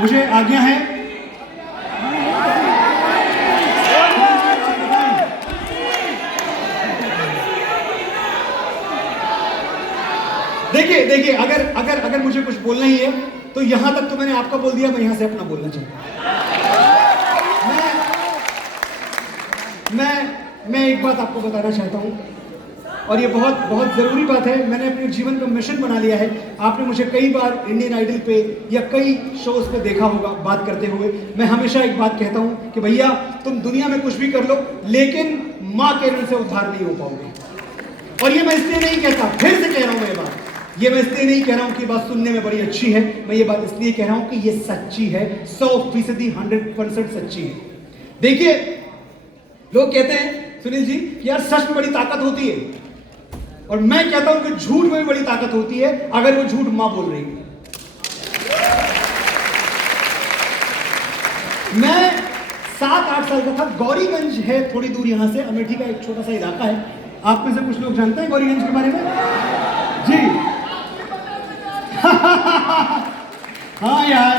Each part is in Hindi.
मुझे आज्ञा है। देखिए देखिए, अगर अगर अगर मुझे कुछ बोलना ही है तो यहां तक तो मैंने आपका बोल दिया, मैं यहां से अपना बोलना चाहता हूं। मैं एक बात आपको बताना चाहता हूं, और ये बहुत बहुत जरूरी बात है। मैंने अपने जीवन का मिशन बना लिया है। आपने मुझे कई बार इंडियन आइडल पे या कई शोज पे देखा होगा बात करते हुए। मैं हमेशा एक बात कहता हूं कि भैया तुम दुनिया में कुछ भी कर लो, लेकिन मां के ऋण से उद्धार नहीं हो पाओगे। और ये मैं इसलिए नहीं कहता, फिर से कह रहा हूं मैं बात, ये मैं इसलिए नहीं कह रहा हूं कि बात सुनने में बड़ी अच्छी है, मैं ये बात इसलिए कह रहा हूं कि ये सच्ची है, 100% 100% सच्ची है। देखिए, लोग कहते हैं सुनील जी कि यार सच में बड़ी ताकत होती है, और मैं कहता हूं कि झूठ में भी बड़ी ताकत होती है, अगर वो झूठ मां बोल रही है। मैं 7-8 साल का था, गौरीगंज है थोड़ी दूर यहां से, अमेठी का एक छोटा सा इलाका है। आप में से कुछ लोग जानते हैं गौरीगंज के बारे में? जी हाँ यार,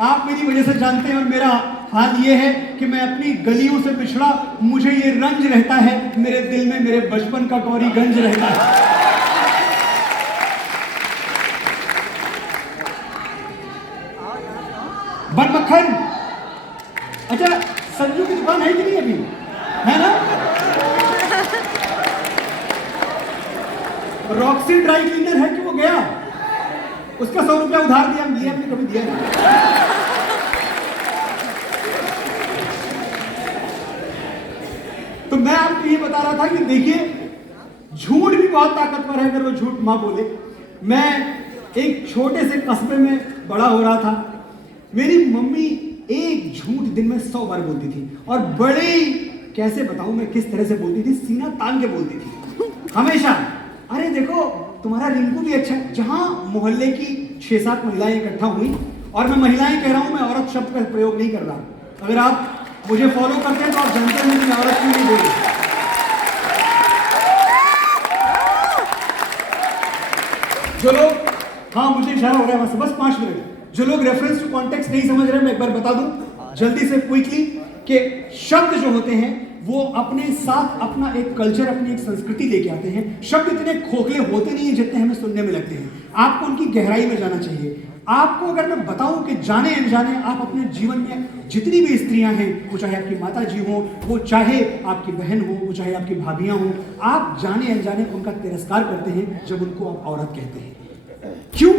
आप मेरी वजह से जानते हैं, और मेरा हाल ये है कि मैं अपनी गलियों से पिछड़ा, मुझे ये रंज रहता है मेरे दिल में, मेरे बचपन का गौरीगंज रहता है। बन मक्खन, अच्छा संजू की दुकान है कि नहीं अभी? है ना? रॉक्सी ड्राई क्लीनर है कि वो गया? उसका 100 रुपया उधार दिया, हमने कभी दिया नहीं। तो मैं आपको ये बता रहा था कि देखिए, झूठ भी बहुत ताकतवर है अगर वो झूठ मां बोले। मैं एक छोटे से कस्बे में बड़ा हो रहा था। मेरी मम्मी एक झूठ दिन में 100 बार बोलती थी, और बड़े, कैसे बताऊं मैं किस तरह से बोलती थी, सीना तान के बोलती थी हमेशा। अरे देखो तुम्हारा रिंकू भी अच्छा है। जहां मोहल्ले की 6-7 महिलाएं इकट्ठा हुई, और मैं महिलाएं कह रहा हूं, मैं औरत शब्द का प्रयोग नहीं कर रहा। अगर आप मुझे फॉलो करते हैं तो आप जानते हैं कि मैं औरत क्यों नहीं बोल रही। जो लोग, हाँ मुझे इशारा हो रहा है वहां से, बस 5 मिनट। जो लोग रेफरेंस टू कॉन्टेक्स्ट नहीं समझ रहे, मैं एक बार बता दूं जल्दी से क्विकली कि शब्द जो होते हैं वो अपने साथ अपना एक कल्चर, अपनी एक संस्कृति लेके आते हैं। शब्द इतने खोखले होते नहीं है जितने हमें सुनने में लगते हैं। आपको उनकी गहराई में जाना चाहिए। आपको अगर मैं बताऊं कि जाने अनजाने आप अपने जीवन में जितनी भी स्त्रियां हैं, वो चाहे आपकी माता जी हो, वो चाहे आपकी बहन हो, वो चाहे आपकी भाभियां हो, आप जाने अनजाने उनका तिरस्कार करते हैं जब उनको आप औरत कहते हैं। क्यों?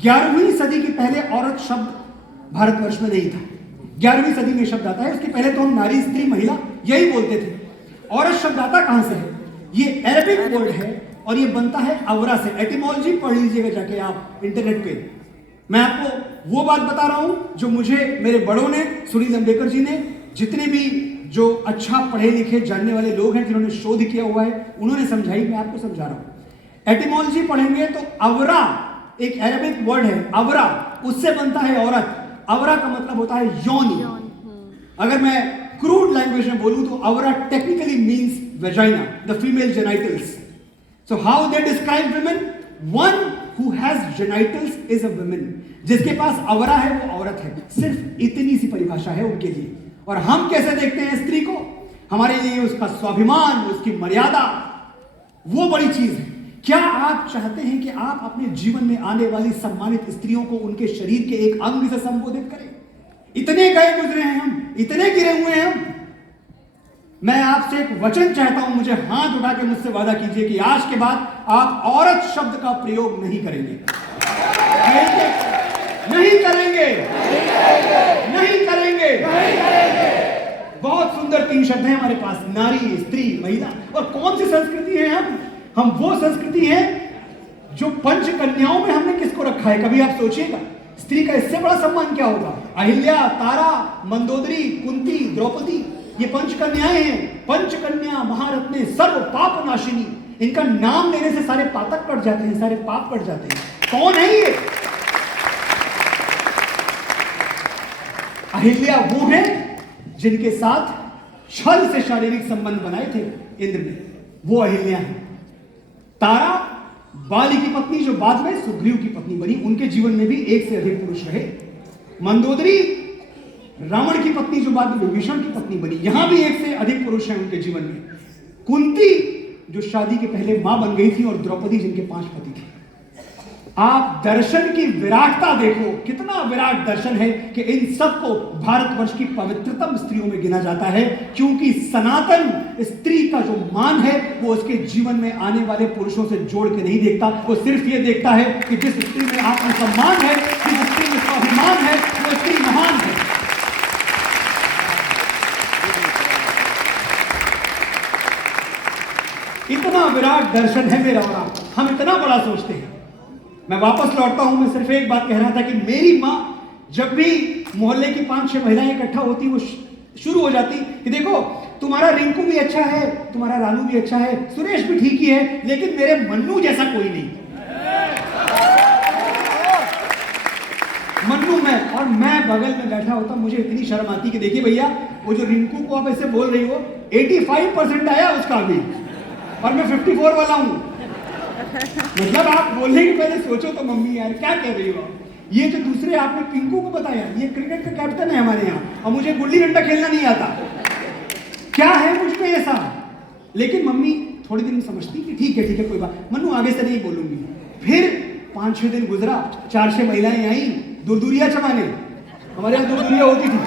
11वीं सदी के पहले औरत शब्द भारतवर्ष में नहीं था। 11वीं सदी में शब्द आता है, उसके पहले तो हम नारी, स्त्री, महिला यही बोलते थे। औरत शब्द आता कहां से है? ये अरबिक वर्ड है, और ये बनता है अवरा से। एटिमोलॉजी पढ़ लीजिएगा जाके आप इंटरनेट पे। मैं आपको वो बात बता रहा हूं जो मुझे मेरे बड़ों ने, सुनील अंबेकर जी ने, जितने भी जो अच्छा पढ़े लिखे जानने वाले लोग हैं जिन्होंने शोध किया हुआ है, उन्होंने समझाई, मैं आपको समझा रहा हूं। एटिमोलॉजी पढ़ेंगे तो अवरा एक अरबिक वर्ड है, अवरा, उससे बनता है औरत। अवरा का मतलब होता है योनि। अगर मैं क्रूड लैंग्वेज में बोलूं तो अवरा technically means vagina, the female genitals. So how they describe women? One who has genitals is a women. जिसके पास अवरा है वो औरत है। सिर्फ इतनी सी परिभाषा है उनके लिए। और हम कैसे देखते हैं स्त्री को? हमारे लिए उसका स्वाभिमान, उसकी मर्यादा, वो बड़ी चीज है। क्या आप चाहते हैं कि आप अपने जीवन में आने वाली सम्मानित स्त्रियों को उनके शरीर के एक अंग से संबोधित करें? इतने गए गुजरे हैं हम, इतने गिरे हुए हैं हम। मैं आपसे एक वचन चाहता हूं, मुझे हाथ उठा के मुझसे वादा कीजिए कि आज के बाद आप औरत शब्द का प्रयोग नहीं करेंगे। नहीं करेंगे, नहीं करेंगे। बहुत सुंदर 3 शब्द हैं हमारे पास, नारी, स्त्री, महिला। और कौन सी संस्कृति है हम वो संस्कृति है जो पंच कन्याओं में हमने किसको रखा है? कभी आप सोचिएगा, स्त्री का इससे बड़ा सम्मान क्या होगा? अहिल्या, तारा, मंदोदरी, कुंती, द्रौपदी, ये पंच कन्याएं हैं। पंच कन्या महारत्ने, सर्व पाप नाशिनी। इनका नाम लेने से सारे पातक कट जाते हैं, सारे पाप कट जाते हैं। कौन है ये? अहिल्या वो है जिनके साथ छल से शारीरिक संबंध बनाए थे इंद्र ने, वो अहिल्या है। तारा बाली की पत्नी जो बाद में सुग्रीव की पत्नी बनी, उनके जीवन में भी एक से अधिक पुरुष रहे। मंदोदरी रावण की पत्नी जो बाद में विभीषण की पत्नी बनी, यहां भी एक से अधिक पुरुष हैं उनके जीवन में। कुंती जो शादी के पहले मां बन गई थी, और द्रौपदी जिनके 5 पति थे। आप दर्शन की विराटता देखो, कितना विराट दर्शन है कि इन सबको भारतवर्ष की पवित्रतम स्त्रियों में गिना जाता है, क्योंकि सनातन स्त्री का जो मान है वो उसके जीवन में आने वाले पुरुषों से जोड़ के नहीं देखता। वो सिर्फ ये देखता है कि जिस स्त्री में आत्मसम्मान है, जिस स्त्री में स्वाभिमान है, वो स्त्री महान है। इतना विराट दर्शन है मेरा और आपका, हम इतना बड़ा सोचते हैं। मैं वापस लौटता हूं, मैं सिर्फ एक बात कह रहा था कि मेरी मां जब भी मोहल्ले की 5-6 महिलाएं इकट्ठा होती, वो शुरू हो जाती कि देखो तुम्हारा रिंकू भी अच्छा है, तुम्हारा रानू भी अच्छा है, सुरेश भी ठीक ही है, लेकिन मेरे मन्नू जैसा कोई नहीं। मन्नू में, और मैं बगल में बैठा होता, मुझे इतनी शर्म आती कि देखिए भैया, वो जो रिंकू को आप ऐसे बोल रही हो, 85% आया उसका अभी, और मैं 54 वाला हूं। मतलब आप बोलने के पहले सोचो तो मम्मी यार क्या कह रही हो। ये जो दूसरे आपने पिंकू को बताया, ये क्रिकेट का कैप्टन है हमारे यहाँ, और मुझे गुल्ली डंडा खेलना नहीं आता। क्या है मुझ पे ऐसा? लेकिन मम्मी थोड़ी दिन समझती कि ठीक है कोई बात, मन्नू आगे से नहीं बोलूंगी। फिर 5-6 दिन गुजरा, 4-6 महिलाएं आई दूरदूरिया चबाने, हमारे यहाँ दूरदूरिया होती थी,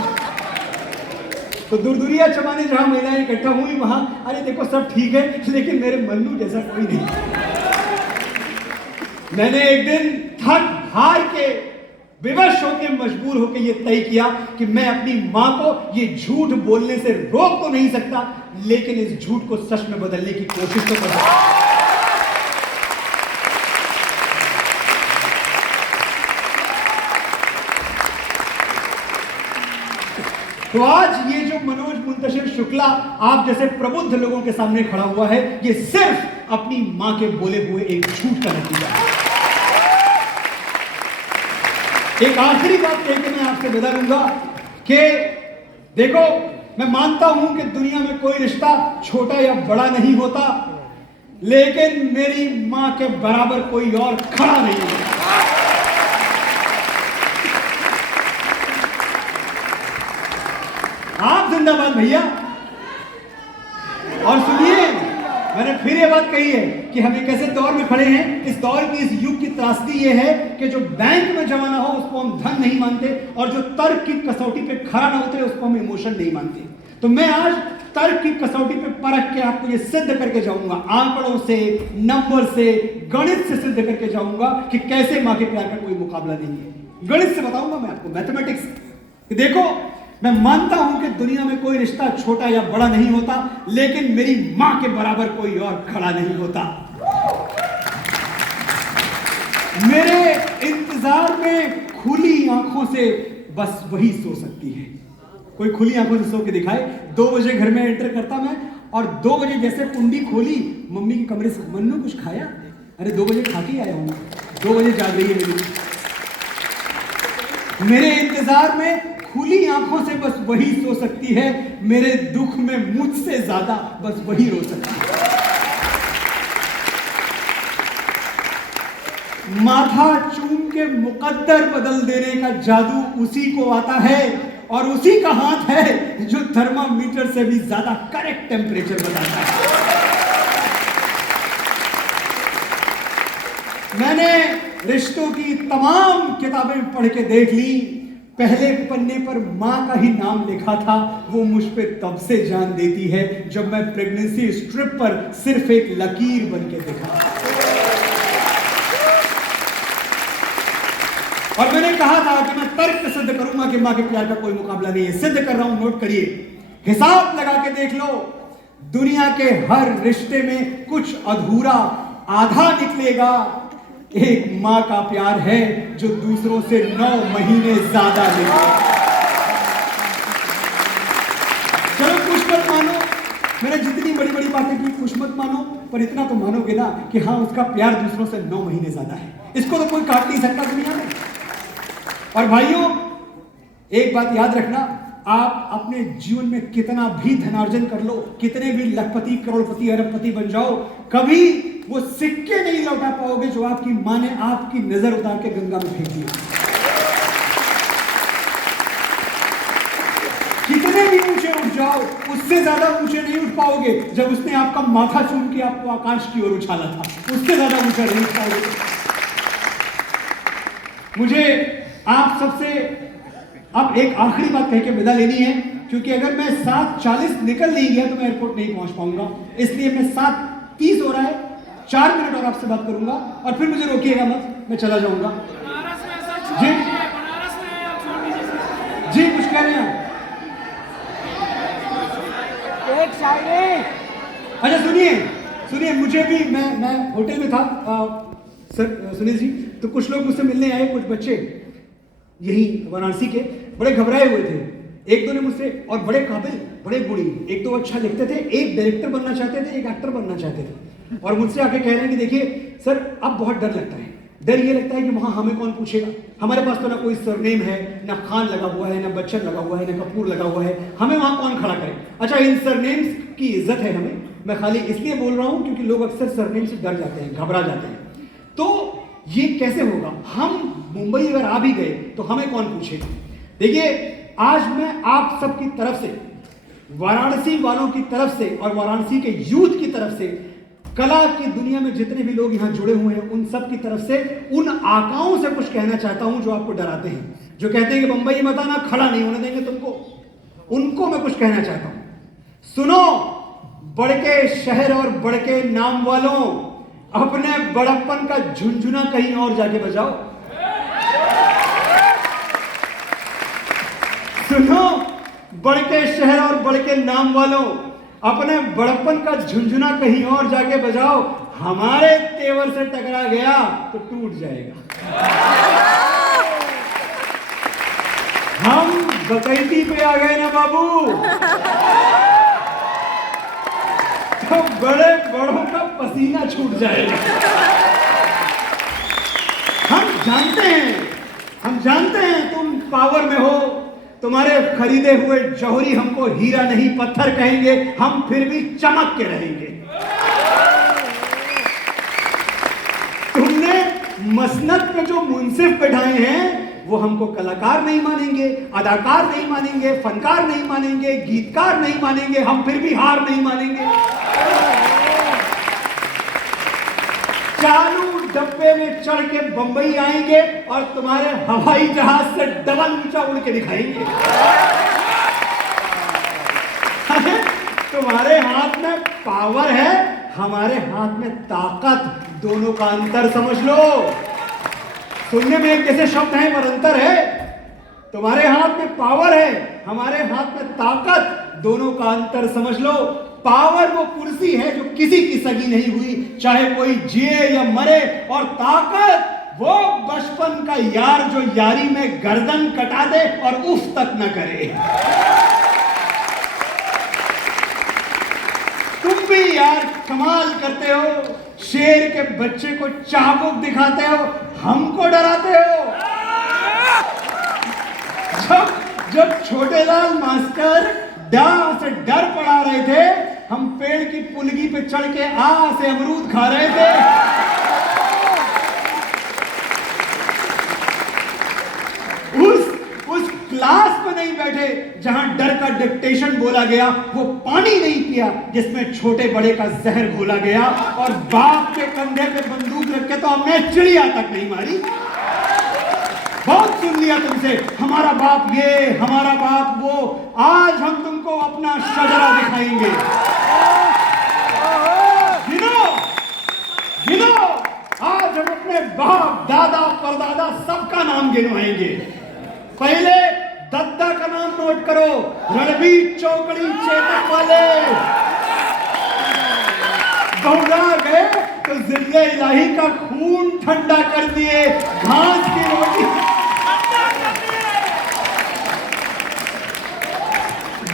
तो दूरदूरिया चबाने जहां महिलाएं इकट्ठा हुई वहां, अरे देखो सब ठीक है, लेकिन मेरे मन्नू जैसा कोई नहीं। मैंने एक दिन थक हार के, विवश होकर, मजबूर होकर ये तय किया कि मैं अपनी मां को ये झूठ बोलने से रोक तो नहीं सकता, लेकिन इस झूठ को सच में बदलने की कोशिश तो कर सकता। तो आज ये जो मनोज मुंतशिर शुक्ला आप जैसे प्रबुद्ध लोगों के सामने खड़ा हुआ है, ये सिर्फ अपनी मां के बोले हुए एक झूठ का नतीजा है। एक आखिरी बात कहकर मैं आपसे विदा लूंगा कि देखो, मैं मानता हूं कि दुनिया में कोई रिश्ता छोटा या बड़ा नहीं होता, लेकिन मेरी मां के बराबर कोई और खड़ा नहीं है। आप जिंदाबाद भैया। और सुनिए, मैंने फिर ये बात कही है कि हम एक ऐसे दौर में खड़े हैं, इस दौर की, इस युग की त्रासदी ये है कि जो बैंक में जमा ना हो उसको हम धन नहीं मानते, और जो तर्क की कसौटी पे खड़ा ना उतरे उसको हम इमोशन नहीं मानते। तो मैं आज तर्क की कसौटी पे परख के आपको ये सिद्ध करके जाऊंगा, आंकड़ों से, नंबर से, गणित से सिद्ध करके जाऊंगा कि कैसे मां के प्यार का कोई मुकाबला नहीं है। गणित से बताऊंगा मैं आपको, मैथमेटिक्स। देखो, मैं मानता हूं कि दुनिया में कोई रिश्ता छोटा या बड़ा नहीं होता, लेकिन मेरी मां के बराबर कोई और खड़ा नहीं होता। मेरे इंतजार में खुली आंखों से बस वही सो सकती है। कोई खुली आंखों से सो के दिखाए। 2 बजे घर में एंटर करता मैं, और 2 बजे जैसे कुंडी खोली, मम्मी के कमरे से, मन्नू कुछ खाया? अरे 2 बजे खा के आया हूं, 2 बजे जाग रही है मेरे इंतजार में खुली आंखों से बस वही सो सकती है। मेरे दुख में मुझसे ज्यादा बस वही रो सकती है। माथा चूम के मुकद्दर बदल देने का जादू उसी को आता है, और उसी का हाथ है जो थर्मामीटर से भी ज्यादा करेक्ट टेम्परेचर बताता है। मैंने रिश्तों की तमाम किताबें पढ़ के देख ली, पहले पन्ने पर मां का ही नाम लिखा था। वो मुझ पे तब से जान देती है जब मैं प्रेगनेंसी स्ट्रिप पर सिर्फ एक लकीर बन के दिखा। और मैंने कहा था कि मैं तर्क सिद्ध करूंगा कि मां के प्यार का कोई मुकाबला नहीं है। सिद्ध कर रहा हूं, नोट करिए, हिसाब लगा के देख लो। दुनिया के हर रिश्ते में कुछ अधूरा, आधा निकलेगा। एक मां का प्यार है जो दूसरों से 9 महीने ज्यादा लेगा। चलो कुछ मत मानो, मैंने जितनी बड़ी बड़ी बातें की कुछ मत मानो, पर इतना तो मानोगे ना कि हाँ, उसका प्यार दूसरों से 9 महीने ज्यादा है। इसको तो कोई काट नहीं सकता दुनिया में। और भाइयों, एक बात याद रखना, आप अपने जीवन में कितना भी धनार्जन कर लो, कितने भी लखपति, करोड़पति, अरबपति बन जाओ, कभी वो सिक्के नहीं लौटा पाओगे जो आपकी मां ने आपकी नजर उतार के गंगा में फेंक दिया। पाओ, उससे ज्यादा ऊंचे नहीं उठ पाओगे जब उसने आपका माथा चूम के आपको आकाश की ओर उछाला था, उससे ज्यादा ऊंचा नहीं उठ पाओगे। मुझे आप सबसे अब एक आखिरी बात कह के विदा लेनी है, क्योंकि अगर मैं 7:40 निकल नहीं गया तो मैं एयरपोर्ट नहीं पहुंच पाऊंगा। इसलिए मैं 7:30 हो रहा है, 4 मिनट और आपसे बात करूंगा और फिर मुझे रोकिएगा मत, मैं चला जाऊंगा। जी जी, कुछ कह रहे हैं? एक शायरी। अच्छा सुनिए सुनिए, मुझे भी मैं होटल में था सर सुनील जी, तो कुछ लोग मुझसे मिलने आए, कुछ बच्चे यही वाराणसी के, बड़े घबराए हुए थे। एक दो ने मुझसे, और बड़े काबिल, बड़े गुणी, एक दो अच्छा लिखते थे, एक डायरेक्टर बनना चाहते थे, एक एक्टर बनना चाहते थे, और मुझसे आके कह रहे हैं कि देखिए सर अब बहुत डर लगता है। डर ये लगता है कि वहां हमें कौन पूछेगा, हमारे पास तो ना कोई सरनेम है, ना खान लगा हुआ है, ना बच्चन लगा हुआ है, ना कपूर लगा हुआ है, हमें वहां कौन खड़ा करे। अच्छा, इन सरनेम्स की इज्जत है हमें, मैं खाली इसलिए बोल रहा हूं क्योंकि लोग अक्सर सरनेम से डर जाते हैं, घबरा जाते हैं। तो ये कैसे होगा, हम मुंबई अगर आ भी गए तो हमें कौन पूछेगा। देखिए, आज मैं आप सबकी तरफ से, वाराणसी वालों की तरफ से और वाराणसी के यूथ की तरफ से, कला की दुनिया में जितने भी लोग यहां जुड़े हुए हैं उन सब की तरफ से, उन आकाओं से कुछ कहना चाहता हूं जो आपको डराते हैं, जो कहते हैं कि बंबई मत आना, खड़ा नहीं होने देंगे तुमको। उनको मैं कुछ कहना चाहता हूं। सुनो, बड़के शहर और बड़के नाम वालों, अपने बड़प्पन का झुंझुना कहीं और जाके बजाओ। सुनो, बड़के शहर और बड़के नाम वालों, अपने बड़प्पन का झुंझुना कहीं और जाके बजाओ। हमारे तेवर से टकरा गया तो टूट जाएगा। हम बकैती पे आ गए ना बाबू, तो बड़े बड़ों का पसीना छूट जाएगा। हम जानते हैं तुम पावर में हो, तुम्हारे खरीदे हुए जौहरी हमको हीरा नहीं पत्थर कहेंगे, हम फिर भी चमक के रहेंगे। तुमने मसनद पे जो मुंसिफ बैठाए हैं वो हमको कलाकार नहीं मानेंगे, अदाकार नहीं मानेंगे, फनकार नहीं मानेंगे, गीतकार नहीं मानेंगे, हम फिर भी हार नहीं मानेंगे। चालू डब्बे में चढ़ के बंबई आएंगे और तुम्हारे हवाई जहाज से डबल ऊंचा उड़ के दिखाएंगे। तुम्हारे हाथ में पावर है, हमारे हाथ में ताकत, दोनों का अंतर समझ लो। सुनने में एक जैसे शब्द है पर अंतर है। तुम्हारे हाथ में पावर है, हमारे हाथ में ताकत, दोनों का अंतर समझ लो। पावर वो कुर्सी है जो किसी की सगी नहीं हुई, चाहे कोई जिए या मरे, और ताकत वो बचपन का यार जो यारी में गर्दन कटा दे और उफ तक न करे। तुम भी यार कमाल करते हो, शेर के बच्चे को चाबुक दिखाते हो, हमको डराते हो। जब छोटे लाल मास्टर डा से डर पड़ा रहे थे, हम पेड़ की पुलगी पे चढ़ के आ से अमरूद खा रहे थे। उस क्लास में नहीं बैठे जहां डर का डिक्टेशन बोला गया, वो पानी नहीं पिया जिसमें छोटे बड़े का जहर घोला गया, और बाप के कंधे पे बंदूक रख के तो हमने चिड़िया तक नहीं मारी। बहुत सुन लिया तुमसे, हमारा बाप ये, हमारा बाप वो। आज हम तुमको अपना शजरा दिखाएंगे। गिनो गिनो, आज हम अपने बाप दादा परदादा सबका नाम गिनवाएंगे। पहले दद्दा का नाम नोट करो, रणबीर चौकड़ी चेतक वाले। दौड़ा गए तो जिले इलाही का खून ठंडा कर दिए, घास की रोटी।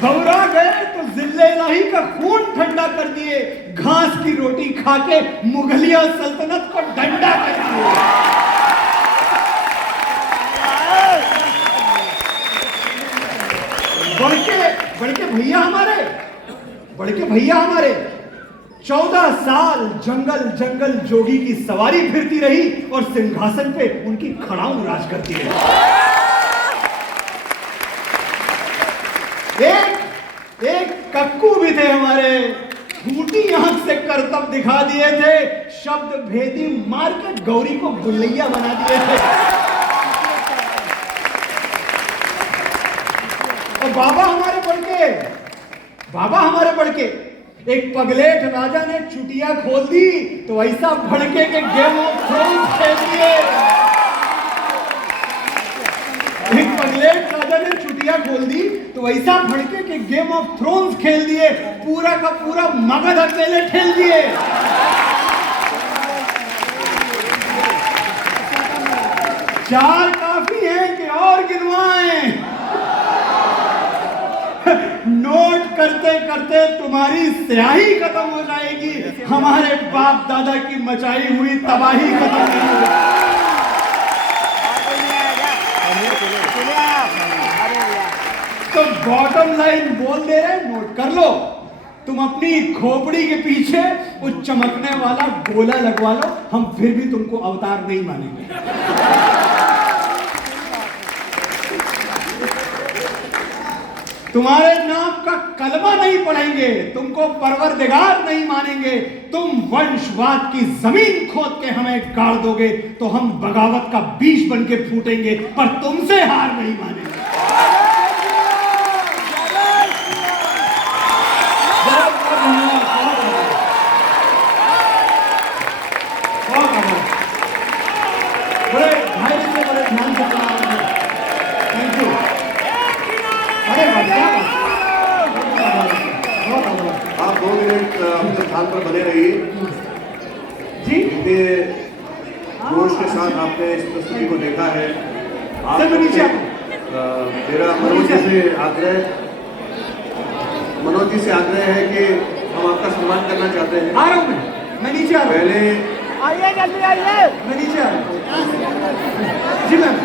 दौड़ा गए तो जिले इलाही का खून ठंडा कर दिए, घास की रोटी खा के मुगलिया सल्तनत को डंडा कर दिए। बड़के भैया हमारे 14 साल जंगल जंगल जोगी की सवारी फिरती रही और सिंहासन पे उनकी खड़ाऊ राज करती रही। एक कक्कू भी थे हमारे, फूटी आंख से करतब दिखा दिए थे, शब्द भेदी मार के गौरी को गुल्लैया बना दिए थे। और बाबा हमारे बढ़ के एक पगलेट राजा ने चुटिया खोल दी तो ऐसा भड़के के गेम ऑफ थ्रोन्स खेल दिए। एक पगलेट राजा ने चुटिया खोल दी तो ऐसा भड़के के गेम ऑफ थ्रोन्स खेल दिए, पूरा का पूरा मगध अकेले खेल दिए। चार काफी हैं कि और गिनवाएं? नोट करते करते तुम्हारी स्याही खत्म हो जाएगी, हमारे बाप दादा की मचाई हुई तबाही खत्म नहीं होगी। तो बॉटम लाइन बोल दे रहे, नोट कर लो। तुम अपनी खोपड़ी के पीछे वो चमकने वाला गोला लगवा लो, हम फिर भी तुमको अवतार नहीं मानेंगे। तुम्हारे नाम का कलमा नहीं पढ़ेंगे, तुमको परवरदिगार नहीं मानेंगे। तुम वंशवाद की जमीन खोद के हमें गाड़ दोगे तो हम बगावत का बीज बन के फूटेंगे, पर तुमसे हार नहीं मानेंगे। बड़े धैर्य से, बड़े ध्यान से चला। Thank you. आप 2 मिनट अपने स्थान पर बने रहिए जी। इतने जोश के साथ आपने इस प्रस्तुति को देखा है। आप मेरा मनोज जी से आग्रह है कि हम आपका सम्मान करना चाहते हैं। आ रहा हूँ मैं नीचे आ रहा हूँ। पहले आइए, जल्दी आइए। मैं नीचे आ रहा हूँ। जी मैम।